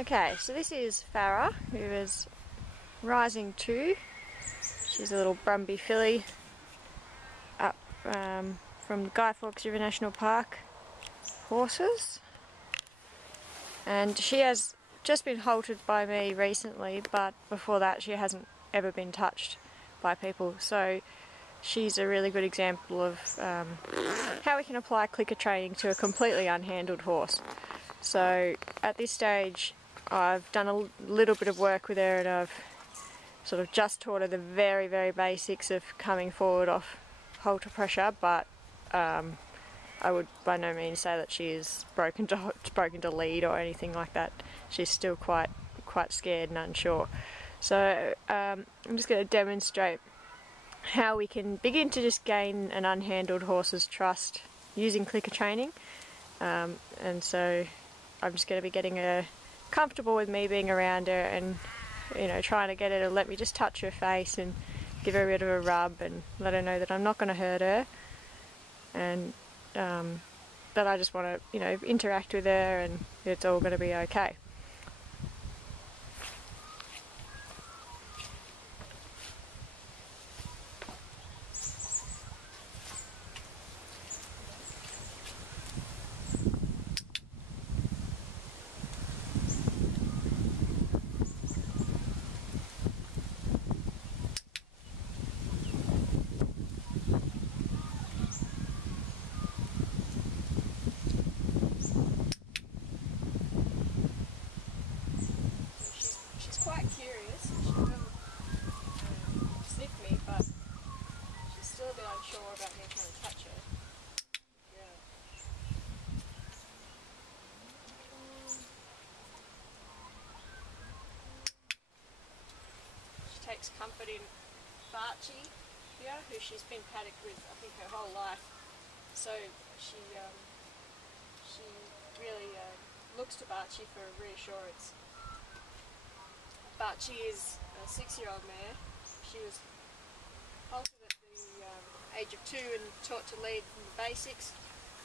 Okay, so this is Farah, who is rising 2. She's a little Brumby filly up from Guy Fawkes River National Park horses. And she has just been haltered by me recently, but before that she hasn't ever been touched by people. So she's a really good example of how we can apply clicker training to a completely unhandled horse. So at this stage I've done a little bit of work with her, and I've sort of just taught her the very, very basics of coming forward off halter pressure, but I would by no means say that she is broken to lead or anything like that. She's still quite scared and unsure. So I'm just going to demonstrate how we can begin to just gain an unhandled horse's trust using clicker training. And so I'm just going to be getting her comfortable with me being around her, and trying to get her to let me just touch her face and give her a bit of a rub and let her know that I'm not going to hurt her, and that I just want to interact with her and it's all going to be okay. Quite curious. She will sniff me, but she's still a bit unsure about me trying to touch her. Yeah. She takes comfort in Farrah here, who she's been paddocked with I think her whole life. So she really looks to Farrah for reassurance. Farrah is a 6-year-old mare. She was haltered at the age of 2 and taught to lead from the basics,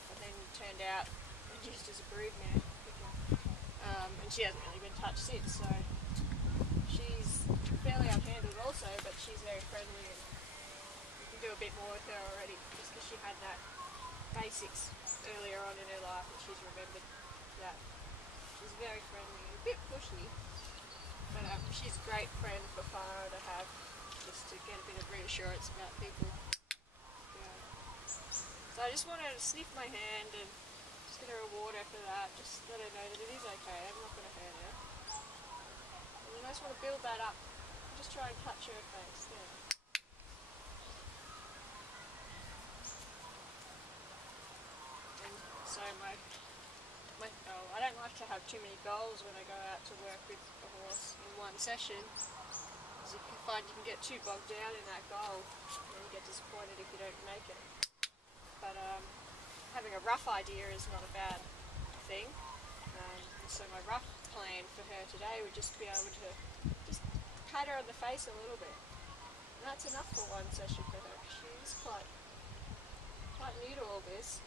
but then turned out and used as a brood mare. And she hasn't really been touched since, so she's fairly unhandled also, but she's very friendly, and you can do a bit more with her already just because she had that basics earlier on in her life and she's remembered that. She's very friendly and a bit pushy. But she's a great friend for Farah to have, just to get a bit of reassurance about people. Yeah. So I just want her to sniff my hand and just going to reward her for that. Just let her know that it is okay, I'm not going to hurt her. And I just want to build that up. Just try and touch her face. Yeah. And so I don't like to have too many goals when I go out to work with a horse in one session, because you can find you can get too bogged down in that goal and you get disappointed if you don't make it. But having a rough idea is not a bad thing. And so my rough plan for her today would just be able to just pat her on the face a little bit. And that's enough for one session for her, because she's quite new to all this.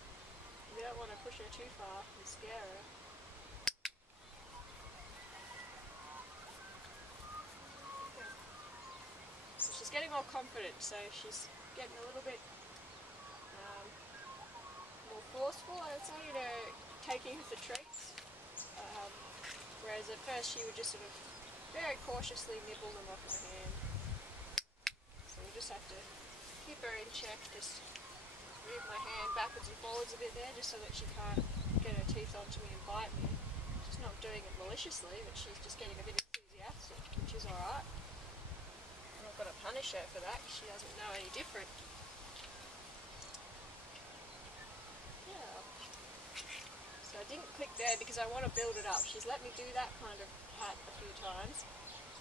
We don't want to push her too far and scare her. Okay. So she's getting more confident, so she's getting a little bit more forceful, I would say, taking her for treats. Whereas at first she would just sort of very cautiously nibble them off her hand. So we just have to keep her in check, just move my hand backwards and forwards a bit there, just so that she can't get her teeth onto me and bite me. She's not doing it maliciously, but she's just getting a bit enthusiastic, which is alright. I'm not going to punish her for that, because she doesn't know any different. Yeah. So I didn't click there because I want to build it up. She's let me do that kind of pat a few times,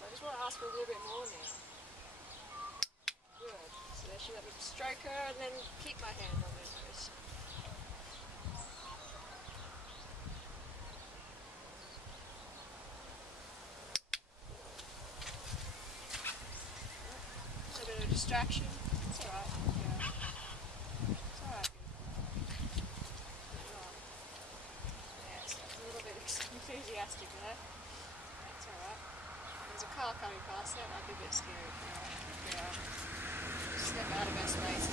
so I just want to ask for a little bit more now. Good. So there she let me stroke her and then keep my hand on her nose. A little bit of distraction. It's alright. Yeah. It's alright. Yeah, so it's a little bit enthusiastic there. alright. There's a car coming past, that might be a bit scary for her. Yeah. Step out of her space.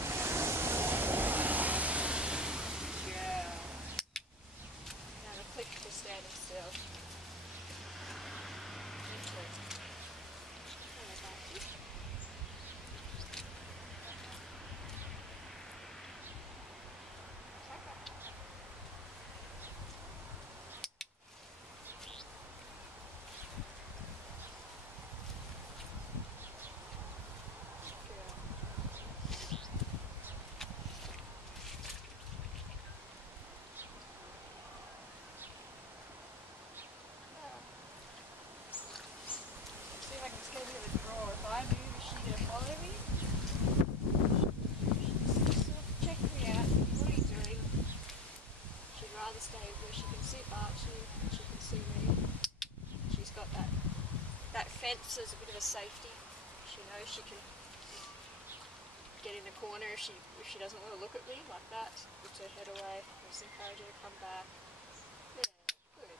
Yeah. Now the click to standing still. Interesting. See if I can just get a bit of a draw. If I move, is she going to follow me? She's sort of checking me out. What are you doing? She'd rather stay where she can see Archie, she can see me. She's got that fence as a bit of a safety. She knows she can get in the corner if she doesn't want to look at me like that. Puts her head away. Just encourage her to come back. Yeah, good.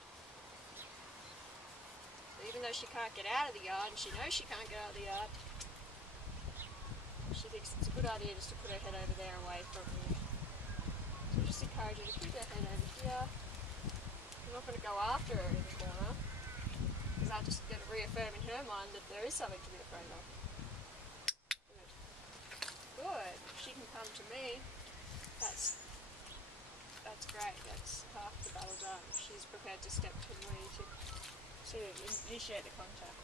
So even though she can't get out of the yard, and she knows she can't get out of the yard, she thinks it's a good idea just to put her head over there away from me. So just encourage her to keep her head over here. I'm not going to go after her in the corner, because I'm just going to reaffirm in her mind that there is something to be afraid of. Good. Good. If she can come to me, that's great. That's half the battle done. She's prepared to step to me to initiate the contact.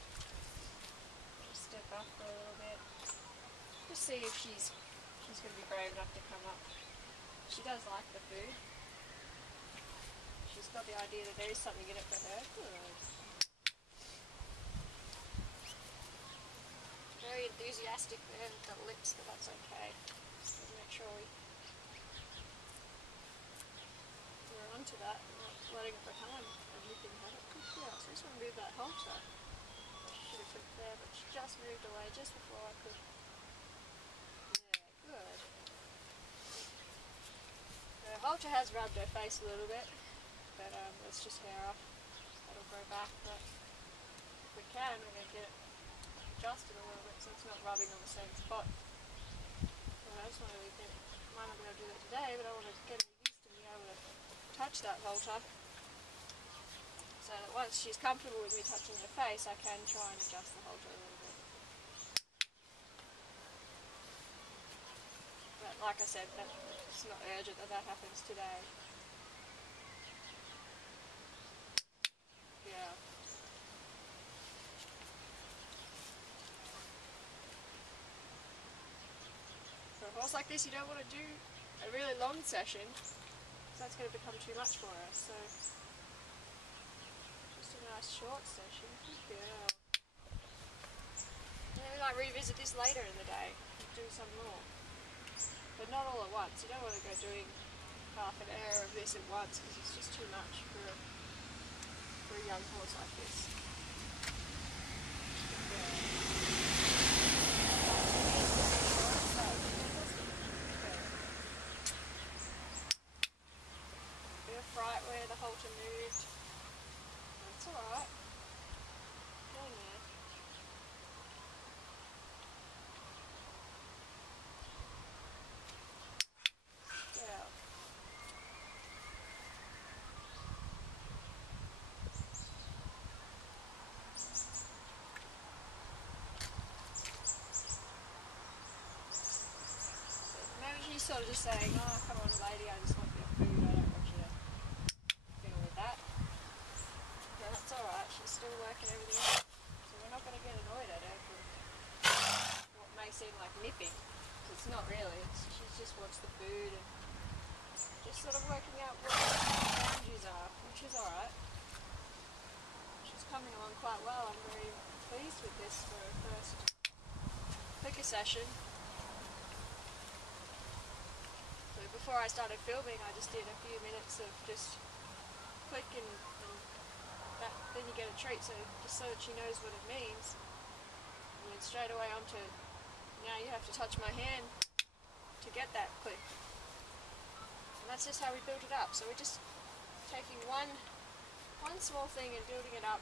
Just step up a little bit. Just see if she's going to be brave enough to come up. She does like the food. She's got the idea that there is something in it for her. Good. Very enthusiastic there with the lips, but that's okay. Just make sure we're onto that, not letting it become a nipping habit. Good girl. So I just want to move that halter. I should have clicked there, but she just moved away just before I could. Yeah, good. The halter has rubbed her face a little bit, but that's just hair off. That'll grow back, but if we can, we're going to get it adjusted a little bit so it's not rubbing on the same spot. So I just want to really might not be able to do that today, but I want to get her used to being able to touch that halter. So that once she's comfortable with me touching her face, I can try and adjust the halter a little bit. But like I said, it's not urgent that happens today. Yeah. For a horse like this, you don't want to do a really long session, so that's going to become too much for us. So just a nice short session. Good girl. And then we might revisit this later in the day and do some more. But not all at once. You don't want to go doing half an hour of this at once because it's just too much for a young horse like this. Bit of fright where the halter moved. That's alright. Getting there. Yeah. Maybe she's sort of just saying, oh, come on lady, I just want your food, I don't want you to deal with that. No, that's alright, she's still working everything out. So we're not going to get annoyed at her for what may seem like nipping. It's not really, she just wants the food and just sort of working out what the boundaries are, which is alright. She's coming along quite well, I'm very pleased with this for a first clicker session. So before I started filming, I just did a few minutes of just click and that, then you get a treat, so just so that she knows what it means. And then straight away onto, now you have to touch my hand to get that click. And that's just how we build it up. So we're just taking one small thing and building it up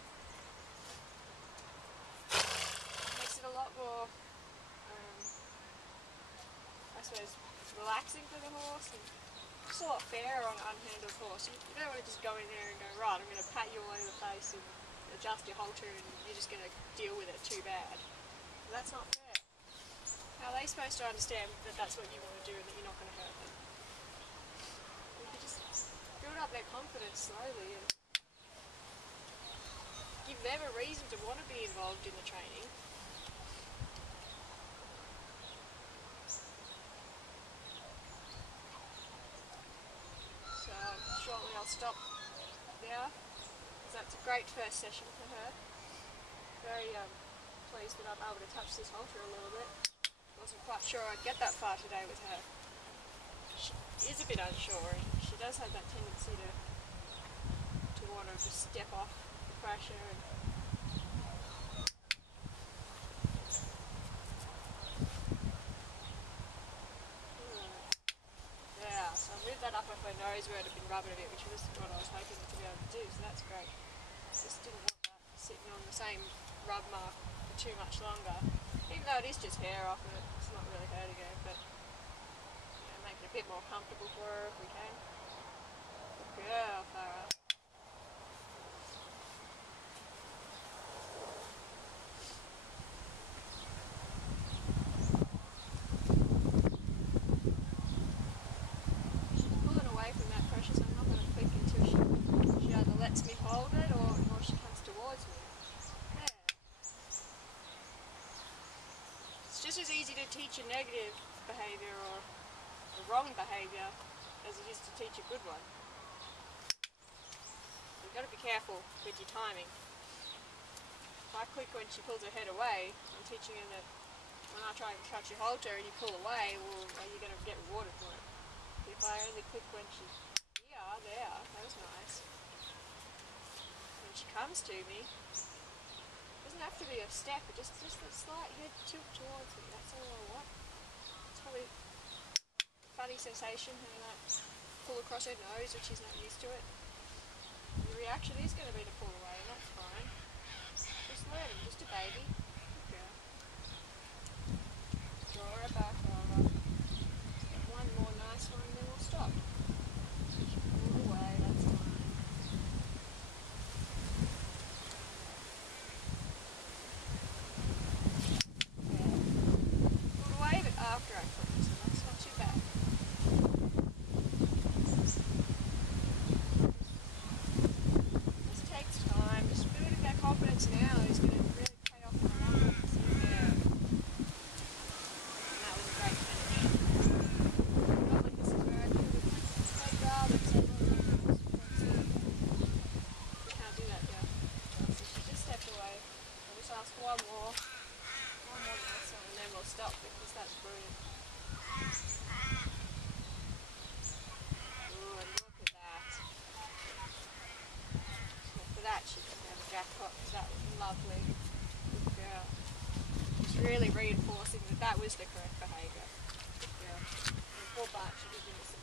I suppose, relaxing for the horse. And it's a lot fairer on an unhandled horse. You don't want to just go in there and go, right, I'm going to pat you all over the face and adjust your halter and you're just going to deal with it too bad. That's not fair. How are they supposed to understand that that's what you want to do and that you're not going to hurt them? You can just build up their confidence slowly and give them a reason to want to be involved in the training. So shortly I'll stop there, because that's a great first session for her. Very pleased that I'm able to touch this halter a little bit. Wasn't quite sure I'd get that far today with her. She is a bit unsure and she does have that tendency to want to just step off the pressure and yeah, so I moved that up off her nose where it had been rubbing a bit, which was what I was hoping to be able to do, so that's great. Just didn't want that sitting on the same rub mark for too much longer. Even though it is just hair off it, it's not really hurting her, but make it a bit more comfortable for her if we can. Good girl, Farah. She's pulling away from that pressure, so I'm not going to click until she either lets me hold it or she comes towards me. It's just as easy to teach a negative behaviour or a wrong behaviour as it is to teach a good one. You've got to be careful with your timing. If I click when she pulls her head away, I'm teaching her that when I try and touch your halter and you pull away, well, are you going to get rewarded for it? If I only click when she's here, there, that was nice. When she comes to me, it doesn't have to be a step, it just a slight head tilt towards me, that's all I want. It's probably a funny sensation having that pull across her nose when she's not used to it. The reaction is going to be to pull away, and that's fine. Just learning, just a baby. Good girl. Draw her back over. Get one more nice one and then we'll stop. Pull away, that's fine. After I put this, and that's not too bad. This takes time. Just building that confidence now is going to really pay off in the long run. So yeah. And that was a great finish. Not like this is where I could have played rather than say, we can't do that now. So she just stepped away. I'll just ask one more nice one and then we'll stop because that's brilliant. Ooh, and look at that. So for that she can have a jackpot because that was lovely. Good girl. It's really reinforcing that that was the correct behaviour. Good girl. And poor Bart, she did give me some